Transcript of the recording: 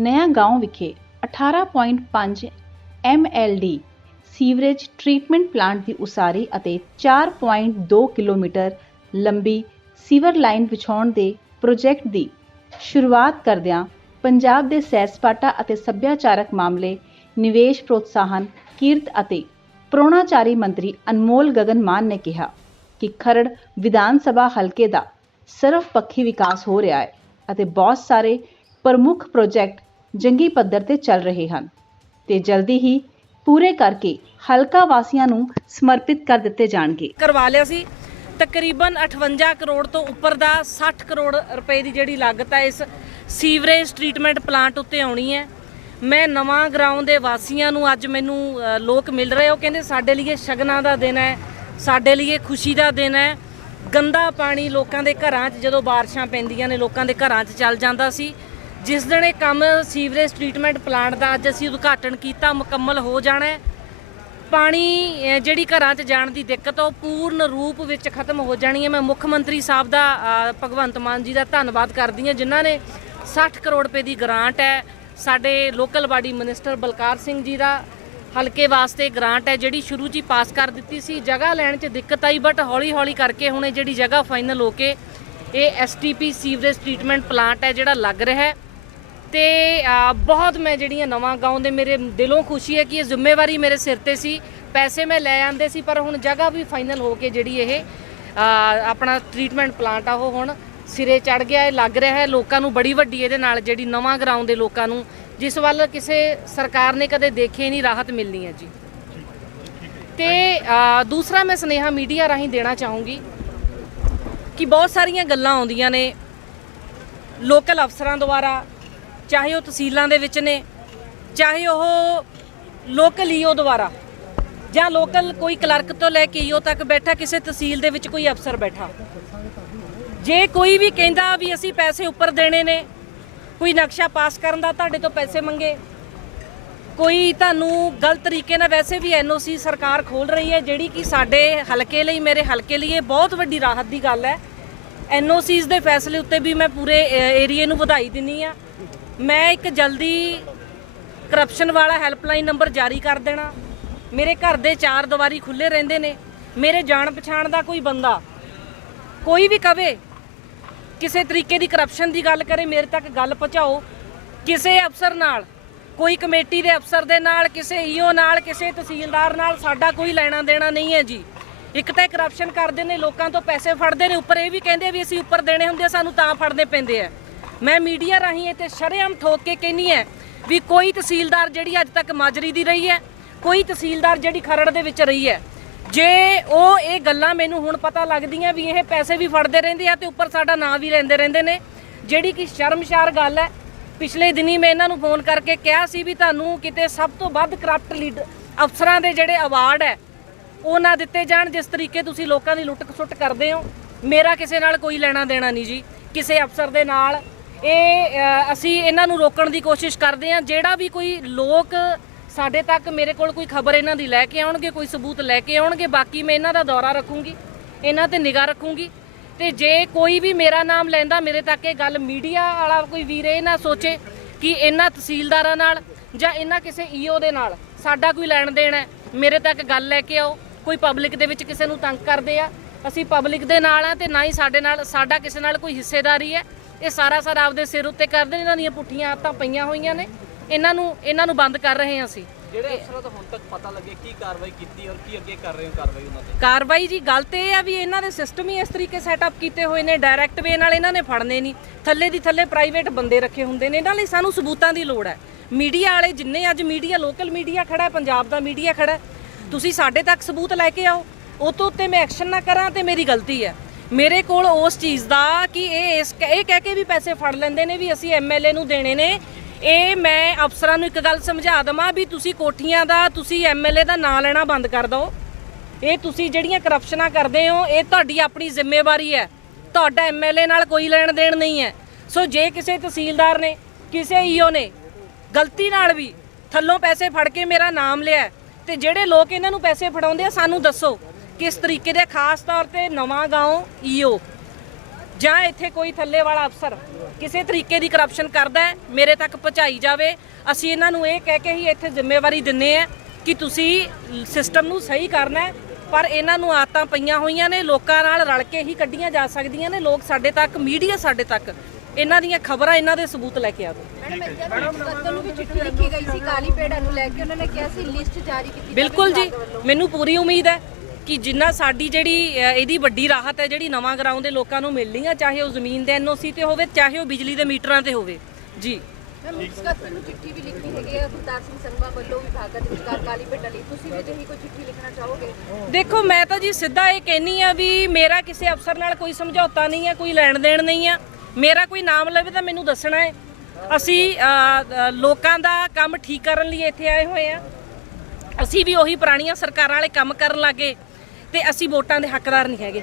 ਨਇਆ ਗਾਉਂ ਵਿਖੇ 18.5 MLD sewerage treatment plant ਦੀ ਉਸਾਰੀ ਅਤੇ 4.2 ਕਿਲੋਮੀਟਰ ਲੰਬੀ ਸੀਵਰ ਲਾਈਨ ਵਿਛਾਉਣ ਦੇ ਪ੍ਰੋਜੈਕਟ ਦੀ ਸ਼ੁਰੂਆਤ ਕਰਦਿਆਂ ਪੰਜਾਬ ਦੇ ਸੈਰ ਸਪਾਟਾ ਅਤੇ ਸੱਭਿਆਚਾਰਕ ਮਾਮਲੇ, ਨਿਵੇਸ਼ ਪ੍ਰੋਤਸਾਹਨ, ਕੀਰਤ ਅਤੇ ਪ੍ਰੋਣਾਚਾਰੀ ਮੰਤਰੀ ਅਨਮੋਲ ਗਗਨ ਮਾਨ ਨੇ ਕਿਹਾ ਕਿ ਖਰੜ ਵਿਧਾਨ ਸਭਾ ਹਲਕੇ ਦਾ ਸਰਵਪੱਖੀ ਵਿਕਾਸ ਹੋ ਰਿਹਾ ਹੈ ਅਤੇ ਬਹੁਤ ਸਾਰੇ ਪ੍ਰਮੁੱਖ ਪ੍ਰੋਜੈਕਟ ਜੰਗੀ ਪੱਧਰ ਤੇ ਚੱਲ ਰਹੇ ਹਨ ਤੇ ਜਲਦੀ ਹੀ ਪੂਰੇ ਕਰਕੇ ਹਲਕਾ ਵਾਸੀਆਂ ਨੂੰ ਸਮਰਪਿਤ ਕਰ ਦਿੱਤੇ ਜਾਣਗੇ। ਕਰਵਾ ਲਿਆ ਸੀ। ਤਕਰੀਬਨ 58 ਕਰੋੜ ਤੋਂ ਉੱਪਰ ਦਾ 60 ਕਰੋੜ ਰੁਪਏ ਦੀ ਜਿਹੜੀ ਲਾਗਤ ਹੈ ਇਸ ਸੀਵਰੇਜ ਟ੍ਰੀਟਮੈਂਟ ਪਲਾਂਟ ਉੱਤੇ ਆਉਣੀ ਹੈ। ਮੈਂ ਨਵਾਂ ਗਰਾਊਂਡ ਦੇ ਵਾਸੀਆਂ ਨੂੰ ਅੱਜ ਮੈਨੂੰ ਲੋਕ ਮਿਲ ਰਹੇ ਉਹ ਕਹਿੰਦੇ ਸਾਡੇ ਲਈ ਸ਼ਗਨਾਂ ਦਾ ਦਿਨ ਹੈ, ਸਾਡੇ ਲਈ ਖੁਸ਼ੀ ਦਾ ਦਿਨ ਹੈ। ਗੰਦਾ ਪਾਣੀ ਲੋਕਾਂ ਦੇ ਘਰਾਂ 'ਚ ਜਦੋਂ ਬਾਰਿਸ਼ਾਂ ਪੈਂਦੀਆਂ ਨੇ, ਲੋਕਾਂ ਦੇ ਘਰਾਂ 'ਚ ਚੱਲ ਜਾਂਦਾ ਸੀ। ਜਿਸ ਦਿਨ ਇਹ ਕੰਮ ਸੀਵਰੇਜ ਟ੍ਰੀਟਮੈਂਟ ਪਲਾਂਟ ਦਾ ਅੱਜ ਅਸੀਂ ਉਦਘਾਟਨ ਕੀਤਾ ਮੁਕੰਮਲ ਹੋ ਜਾਣਾ ਹੈ। ਪਾਣੀ ਜਿਹੜੀ ਘਰਾਂ 'ਚ ਜਾਣ ਦੀ ਦਿੱਕਤ ਆ, ਉਹ ਪੂਰਨ ਰੂਪ ਵਿੱਚ ਖਤਮ ਹੋ ਜਾਣੀ ਹੈ। ਮੈਂ ਮੁੱਖ ਮੰਤਰੀ ਸਾਹਿਬ ਦਾ ਭਗਵੰਤ ਮਾਨ ਜੀ ਦਾ ਧੰਨਵਾਦ ਕਰਦੀ ਹਾਂ ਜਿਨ੍ਹਾਂ ਨੇ 60 ਕਰੋੜ ਰੁਪਏ ਦੀ ਗ੍ਰਾਂਟ ਹੈ। ਸਾਡੇ local body minister Balkar Singh ji ਦਾ ਹਲਕੇ ਵਾਸਤੇ ਗ੍ਰਾਂਟ ਹੈ ਜਿਹੜੀ ਸ਼ੁਰੂ 'ਚ ਹੀ ਪਾਸ ਕਰ ਦਿੱਤੀ ਸੀ। ਜਗ੍ਹਾ ਲੈਣ 'ਚ ਦਿੱਕਤ ਆਈ ਬਟ ਹੌਲੀ ਹੌਲੀ ਕਰਕੇ ਹੁਣ ਇਹ ਜਿਹੜੀ ਜਗ੍ਹਾ ਫਾਈਨਲ ਹੋ ਕੇ ਇਹ ਐਸਟੀਪੀ ਸੀਵਰੇਜ ਟ੍ਰੀਟਮੈਂਟ ਪਲਾਂਟ ਹੈ ਜਿਹੜਾ ਲੱਗ ਰਿਹਾ ਹੈ। ਤੇ ਬਹੁਤ ਮੈਂ ਜਿਹੜੀਆਂ ਨਵਾਂ ਗਾਉਂ ਦੇ ਮੇਰੇ ਦਿਲੋਂ ਖੁਸ਼ੀ ਹੈ ਕਿ ਇਹ ਜ਼ਿੰਮੇਵਾਰੀ ਮੇਰੇ ਸਿਰ ਤੇ ਸੀ। ਪੈਸੇ ਮੈਂ ਲੈ ਆਂਦੇ ਸੀ, ਪਰ ਹੁਣ ਜਗ੍ਹਾ ਵੀ ਫਾਈਨਲ ਹੋ ਕੇ ਜਿਹੜੀ ਇਹ ਆਪਣਾ ਟ੍ਰੀਟਮੈਂਟ ਪਲਾਂਟ ਆ ਉਹ ਹੁਣ ਸਿਰੇ ਚੜ ਗਿਆ ਹੈ, ਲੱਗ ਰਿਹਾ ਹੈ। ਲੋਕਾਂ ਨੂੰ ਬੜੀ ਵੱਡੀ ਇਹਦੇ ਨਾਲ ਜਿਹੜੀ ਨਵਾਂ ਗਰਾਊਂਡ ਦੇ ਲੋਕਾਂ ਨੂੰ, ਜਿਸ ਵੱਲ ਕਿਸੇ ਸਰਕਾਰ ਨੇ ਕਦੇ ਦੇਖੇ ਨਹੀਂ, ਰਾਹਤ ਮਿਲਣੀ ਹੈ ਜੀ। ਤੇ ਦੂਸਰਾ ਮੈਂ ਸੁਨੇਹਾ ਮੀਡੀਆ ਰਾਹੀਂ ਦੇਣਾ ਚਾਹੂੰਗੀ ਕਿ ਬਹੁਤ ਸਾਰੀਆਂ ਗੱਲਾਂ ਆਉਂਦੀਆਂ ਨੇ। ਲੋਕਲ ਅਫਸਰਾਂ ਦੁਆਰਾ ਚਾਹੇ ਉਹ ਤਹਿਸੀਲਾਂ ਦੇ ਵਿੱਚ ਨੇ, ਚਾਹੇ ਉਹ ਲੋਕਲ ਈਓ ਦੁਆਰਾ ਜਾਂ ਲੋਕਲ ਕੋਈ ਕਲਰਕ ਤੋਂ ਲੈ ਕੇ ਈਓ ਤੱਕ ਬੈਠਾ, ਕਿਸੇ ਤਹਿਸੀਲ ਦੇ ਵਿੱਚ ਕੋਈ ਅਫਸਰ ਬੈਠਾ। ਜੇ ਕੋਈ ਵੀ ਕਹਿੰਦਾ ਵੀ ਅਸੀਂ ਪੈਸੇ ਉੱਪਰ ਦੇਣੇ ਨੇ, ਕੋਈ ਨਕਸ਼ਾ ਪਾਸ ਕਰਨ ਦਾ ਤੁਹਾਡੇ ਤੋਂ ਪੈਸੇ ਮੰਗੇ, ਕੋਈ ਤੁਹਾਨੂੰ ਗਲਤ ਤਰੀਕੇ ਨਾਲ ਵੈਸੇ ਵੀ ਐਨਓਸੀ ਸਰਕਾਰ ਖੋਲ ਰਹੀ ਹੈ, ਜਿਹੜੀ ਕਿ ਸਾਡੇ ਹਲਕੇ ਲਈ, ਮੇਰੇ ਹਲਕੇ ਲਈ ਇਹ ਬਹੁਤ ਵੱਡੀ ਰਾਹਤ ਦੀ ਗੱਲ ਹੈ। ਐਨਓਸੀਜ਼ ਦੇ ਫੈਸਲੇ ਉੱਤੇ ਵੀ ਮੈਂ ਪੂਰੇ ਏਰੀਏ ਨੂੰ ਵਧਾਈ ਦਿੰਨੀ ਆ ਮੈਂ ਇੱਕ ਜਲਦੀ ਕਰਪਸ਼ਨ ਵਾਲਾ ਹੈਲਪਲਾਈਨ ਨੰਬਰ ਜਾਰੀ ਕਰ ਦੇਣਾ। ਮੇਰੇ ਘਰ ਦੇ ਚਾਰ ਦੀਵਾਰੀ ਖੁੱਲੇ ਰਹਿੰਦੇ ਨੇ। ਮੇਰੇ ਜਾਣ ਪਛਾਣ ਦਾ ਕੋਈ ਬੰਦਾ ਕੋਈ ਵੀ ਕਵੇ, ਕਿਸੇ ਤਰੀਕੇ ਦੀ ਕਰਪਸ਼ਨ ਦੀ ਗੱਲ ਕਰੇ, ਮੇਰੇ ਤੱਕ ਗੱਲ ਪਹੁੰਚਾਓ। ਕਿਸੇ ਅਫਸਰ ਨਾਲ, ਕੋਈ ਕਮੇਟੀ ਦੇ ਅਫਸਰ ਦੇ ਨਾਲ, ਕਿਸੇ ਈਓ ਨਾਲ, ਕਿਸੇ ਤਹਿਸੀਲਦਾਰ ਨਾਲ ਸਾਡਾ ਕੋਈ ਲੈਣਾ ਦੇਣਾ ਨਹੀਂ ਹੈ ਜੀ। ਇੱਕ ਤਾਂ ਕਰਪਸ਼ਨ ਕਰਦੇ ਨੇ, ਲੋਕਾਂ ਤੋਂ ਪੈਸੇ ਫੜਦੇ ਨੇ, ਉੱਪਰ ਇਹ ਵੀ ਕਹਿੰਦੇ ਵੀ ਅਸੀਂ ਉੱਪਰ ਦੇਣੇ ਹੁੰਦੇ ਸਾਨੂੰ ਤਾਂ ਫੜਨੇ ਪੈਂਦੇ ਆ। ਮੈਂ ਮੀਡੀਆ ਰਾਹੀਂ ਇੱਥੇ ਸ਼ਰੇਆਮ ਠੋਕ ਕੇ ਕਹਿੰਨੀ ਹੈ ਵੀ ਕੋਈ ਤਹਿਸੀਲਦਾਰ ਜਿਹੜੀ ਅੱਜ ਤੱਕ ਮਾਜਰੀ ਦੀ ਰਹੀ ਹੈ, ਕੋਈ ਤਹਿਸੀਲਦਾਰ ਜਿਹੜੀ ਖਰੜ ਦੇ ਵਿੱਚ ਰਹੀ ਹੈ। ਜੇ ਉਹ ਇਹ ਗੱਲਾਂ ਮੈਨੂੰ ਹੁਣ ਪਤਾ ਲੱਗਦੀਆਂ ਵੀ ਇਹ ਪੈਸੇ ਵੀ ਫੜਦੇ ਰਹਿੰਦੇ ਆ ਤੇ ਉੱਪਰ ਸਾਡਾ ਨਾਂ ਵੀ ਲੈਂਦੇ ਰਹਿੰਦੇ ਨੇ, ਜਿਹੜੀ ਕਿ ਸ਼ਰਮਸ਼ਾਰ ਗੱਲ ਹੈ। ਪਿਛਲੇ ਦਿਨੀ ਮੈਂ ਇਹਨਾਂ ਨੂੰ ਫੋਨ ਕਰਕੇ ਕਿਹਾ ਸੀ ਵੀ ਤੁਹਾਨੂੰ ਕਿਤੇ ਸਭ ਤੋਂ ਵੱਧ ਕਰਪਟ ਲੀਡ ਅਫਸਰਾਂ ਦੇ ਜਿਹੜੇ ਅਵਾਰਡ ਹੈ, ਉਹ ਨਾ ਦਿੱਤੇ ਜਾਣ, ਜਿਸ ਤਰੀਕੇ ਤੁਸੀਂ ਲੋਕਾਂ ਦੀ ਲੁੱਟ ਖਸੁੱਟ ਕਰਦੇ ਹੋ। ਮੇਰਾ ਕਿਸੇ ਨਾਲ ਕੋਈ ਲੈਣਾ ਦੇਣਾ ਨਹੀਂ ਜੀ। ਕਿਸੇ ਅਫਸਰ ਦੇ ਨਾਲ ਇਹ ਅਸੀਂ ਇਹਨਾਂ ਨੂੰ ਰੋਕਣ ਦੀ ਕੋਸ਼ਿਸ਼ ਕਰਦੇ ਹਾਂ। ਜਿਹੜਾ ਵੀ ਕੋਈ ਲੋਕ ਸਾਡੇ ਤੱਕ ਮੇਰੇ ਕੋਲ ਕੋਈ ਖਬਰ ਇਹਨਾਂ ਦੀ ਲੈ ਕੇ ਆਉਣਗੇ, ਕੋਈ ਸਬੂਤ ਲੈ ਕੇ ਆਉਣਗੇ, ਬਾਕੀ ਮੈਂ ਇਹਨਾਂ ਦਾ ਦੌਰਾ ਰੱਖੂੰਗੀ, ਇਹਨਾਂ ਤੇ ਨਿਗਾਹ ਰੱਖੂੰਗੀ। ਤੇ ਜੇ ਕੋਈ ਵੀ ਮੇਰਾ ਨਾਮ ਲੈਂਦਾ, ਮੇਰੇ ਤੱਕ ਇਹ ਗੱਲ ਮੀਡੀਆ ਵਾਲਾ ਕੋਈ ਵੀਰ ਇਹ ਨਾ ਸੋਚੇ ਕਿ ਇਹਨਾਂ ਤਹਿਸੀਲਦਾਰਾਂ ਨਾਲ ਜਾਂ ਇਹਨਾਂ ਕਿਸੇ ਈਓ ਦੇ ਨਾਲ ਸਾਡਾ ਕੋਈ ਲੈਣ ਦੇਣ ਹੈ, ਮੇਰੇ ਤੱਕ ਗੱਲ ਲੈ ਕੇ ਆਓ। ਕੋਈ ਪਬਲਿਕ ਦੇ ਵਿੱਚ ਕਿਸੇ ਨੂੰ ਤੰਗ ਕਰਦੇ ਆ, ਅਸੀਂ ਪਬਲਿਕ ਦੇ ਨਾਲ ਆ ਤੇ ਨਾ ਹੀ ਸਾਡੇ ਨਾਲ, ਸਾਡਾ ਕਿਸੇ ਨਾਲ ਕੋਈ ਹਿੱਸੇਦਾਰੀ ਹੈ। ਇਹ ਸਾਰਾ ਸਾਰਾ ਆਪਦੇ ਸਿਰ ਉੱਤੇ ਕਰਦੇ ਨੇ ਇਹਨਾਂ ਦੀਆਂ ਪੁੱਠੀਆਂ ਆਦਤਾਂ ਪਈਆਂ ਹੋਈਆਂ ਨੇ। ਇਹਨਾਂ ਨੂੰ ਇਹਨਾਂ ਨੂੰ ਬੰਦ ਕਰ ਰਹੇ ਹਾਂ ਅਸੀਂ। ਜਿਹੜੇ ਅਫਸਰਾਂ ਤੋਂ ਹੁਣ ਤੱਕ ਪਤਾ ਲੱਗੇ ਕੀ ਕਾਰਵਾਈ ਕੀਤੀ ਔਰ ਕੀ ਅੱਗੇ ਕਰ ਰਹੇ ਹੋ ਕਾਰਵਾਈ ਉਹਨਾਂ ਤੇ? ਕਾਰਵਾਈ ਜੀ ਗੱਲ ਤੇ ਇਹ ਆ ਵੀ ਇਹਨਾਂ ਦੇ ਸਿਸਟਮ ਹੀ ਇਸ ਤਰੀਕੇ ਸੈਟਅਪ ਕੀਤੇ ਹੋਏ ਨੇ ਡਾਇਰੈਕਟ ਵੇ ਨਾਲ ਇਹਨਾਂ ਨੇ ਫੜਨੇ ਨਹੀਂ। ਥੱਲੇ ਦੀ ਥੱਲੇ ਪ੍ਰਾਈਵੇਟ ਬੰਦੇ ਰੱਖੇ ਹੁੰਦੇ ਨੇ। ਇਹਨਾਂ ਲਈ ਸਾਨੂੰ ਸਬੂਤਾਂ ਦੀ ਲੋੜ ਹੈ। ਮੀਡੀਆ ਵਾਲੇ ਜਿੰਨੇ ਅੱਜ ਮੀਡੀਆ ਲੋਕਲ ਮੀਡੀਆ ਖੜਾ ਹੈ ਪੰਜਾਬ ਦਾ ਮੀਡੀਆ ਖੜਾ ਹੈ ਤੁਸੀਂ ਸਾਡੇ ਤੱਕ ਸਬੂਤ ਲੈ ਕੇ ਆਓ। ਉਹ ਤੋਂ ਉੱਤੇ ਮੈਂ ਐਕਸ਼ਨ ਨਾ ਕਰਾਂ ਤੇ ਮੇਰੀ ਗਲਤੀ ਹੈ। ਮੇਰੇ ਕੋਲ ਉਸ ਚੀਜ਼ ਦਾ ਕਿ ਇਹ ਇਸ ਇਹ ਕਹਿ ਕੇ ਵੀ ਪੈਸੇ ਫੜ ਲੈਂਦੇ ਨੇ ਵੀ ਅਸੀਂ ਐਮਐਲਏ ਨੂੰ ਦੇਣੇ ਨੇ। ਇਹ ਮੈਂ ਅਫਸਰਾਂ ਨੂੰ ਇੱਕ ਗੱਲ ਸਮਝਾ ਦਵਾਂ ਵੀ ਤੁਸੀਂ ਕੋਠੀਆਂ ਦਾ ਤੁਸੀਂ ਐਮਐਲਏ ਦਾ ਨਾਂ ਲੈਣਾ ਬੰਦ ਕਰ ਦਿਓ। ਇਹ ਤੁਸੀਂ ਜਿਹੜੀਆਂ ਕਰਪਸ਼ਨਾਂ ਕਰਦੇ ਹੋ ਇਹ ਤੁਹਾਡੀ ਆਪਣੀ ਜ਼ਿੰਮੇਵਾਰੀ ਹੈ। ਤੁਹਾਡਾ ਐਮਐਲਏ ਨਾਲ ਕੋਈ ਲੈਣ ਦੇਣ ਨਹੀਂ ਹੈ। ਸੋ ਜੇ ਕਿਸੇ ਤਹਿਸੀਲਦਾਰ ਨੇ ਕਿਸੇ ਈਓ ਨੇ ਗਲਤੀ ਨਾਲ ਵੀ ਥੱਲੋਂ ਪੈਸੇ ਫੜ ਕੇ ਮੇਰਾ ਨਾਮ ਲਿਆ ਹੈ, ਤੇ ਜਿਹੜੇ ਲੋਕ ਇਹਨਾਂ ਨੂੰ ਪੈਸੇ ਫੜਾਉਂਦੇ ਆ ਸਾਨੂੰ ਦੱਸੋ। ਕਿਸ ਤਰੀਕੇ ਦੇ? ਖਾਸ ਤੌਰ ਤੇ ਨਵਾਂ ਗਾਉਂ ਈਓ। ਜਾਂ ਇੱਥੇ ਕੋਈ ਥੱਲੇ ਵਾਲਾ ਅਫਸਰ ਕਿਸੇ ਤਰੀਕੇ ਦੀ ਕਰਪਸ਼ਨ ਕਰਦਾ ਹੈ ਮੇਰੇ ਤੱਕ ਪਹੁੰਚਾਈ ਜਾਵੇ। ਅਸੀਂ ਇਹਨਾਂ ਨੂੰ ਇਹ ਕਹਿ ਕੇ ਹੀ ਇੱਥੇ ਜ਼ਿੰਮੇਵਾਰੀ ਦਿੰਨੇ ਆ ਕਿ ਤੁਸੀਂ ਸਿਸਟਮ ਨੂੰ ਸਹੀ ਕਰਨਾ ਹੈ ਪਰ ਇਹਨਾਂ ਨੂੰ ਆਦਤਾਂ ਪਈਆਂ ਹੋਈਆਂ ਨੇ ਲੋਕਾਂ ਨਾਲ ਰਲ ਕੇ ਹੀ ਕੱਢੀਆਂ ਜਾ ਸਕਦੀਆਂ ਨੇ ਲੋਕ ਸਾਡੇ ਤੱਕ ਮੀਡੀਆ ਸਾਡੇ ਤੱਕ ਇਹਨਾਂ ਦੀਆਂ ਖਬਰਾਂ ਇਹਨਾਂ ਦੇ ਸਬੂਤ ਲੈ ਕੇ ਆਵੇ। ਬਿਲਕੁਲ ਜੀ। ਮੈਨੂੰ ਪੂਰੀ ਉਮੀਦ ਹੈ। ਕਿ ਜਿੰਨਾ ਸਾਡੀ ਜਿਹੜੀ ਅ, ਇਹਦੀ ਵੱਡੀ ਰਾਹਤ ਹੈ ਜਿਹੜੀ ਨਵਾਂ ਗਰਾਊਂਡ ਦੇ ਲੋਕਾਂ ਨੂੰ ਮਿਲਣੀ ਆ ਚਾਹੇ ਉਹ ਜ਼ਮੀਨ ਦੇ ਐਨਓਸੀ ਤੇ ਹੋਵੇ ਚਾਹੇ ਉਹ ਬਿਜਲੀ ਦੇ ਮੀਟਰਾਂ ਤੇ ਹੋਵੇ। ਜੀ। ਮੈਮ ਕੱਲ ਨੂੰ ਚਿੱਠੀ ਵੀ ਲਿਖੀ ਹੈਗੀ ਹੈ ਗੁਰਦਾਰ ਸਿੰਘ ਸੰਧਵਾ ਵੱਲੋਂ ਵਿਭਾਗਾਂ ਦੇ ਵਿਚਕਾਰ ਕਾਲੀ ਪੇੜਾਂ ਲਈ ਤੁਸੀਂ ਵੀ ਅਜਿਹੀ ਕੋਈ ਚਿੱਠੀ ਲਿਖਣਾ ਚਾਹੋਗੇ? ਦੇਖੋ ਮੈਂ ਤਾਂ ਜੀ ਸਿੱਧਾ ਇਹ ਕਹਿਨੀ ਆ ਵੀ ਮੇਰਾ ਕਿਸੇ ਅਫਸਰ ਨਾਲ ਕੋਈ ਸਮਝੌਤਾ ਨਹੀਂ ਹੈ ਕੋਈ ਲੈਣ ਦੇਣ ਨਹੀਂ ਆ। ਮੇਰਾ ਕੋਈ ਨਾਮ ਲਵੇ ਤਾਂ ਮੈਨੂੰ ਦੱਸਣਾ ਹੈ। ਅਸੀਂ ਅ, ਅ, ਲੋਕਾਂ ਦਾ ਕੰਮ ਠੀਕ ਕਰਨ ਲਈ ਇੱਥੇ ਆਏ ਹੋਏ ਆ। ਅਸੀਂ ਵੀ ਉਹੀ ਪੁਰਾਣੀਆਂ ਸਰਕਾਰਾਂ ਵਾਲੇ ਕੰਮ ਕਰਨ ਲੱਗੇ। ਤੇ ਅਸੀਂ ਵੋਟਾਂ ਦੇ ਹੱਕਦਾਰ ਨਹੀਂ ਹੈਗੇ।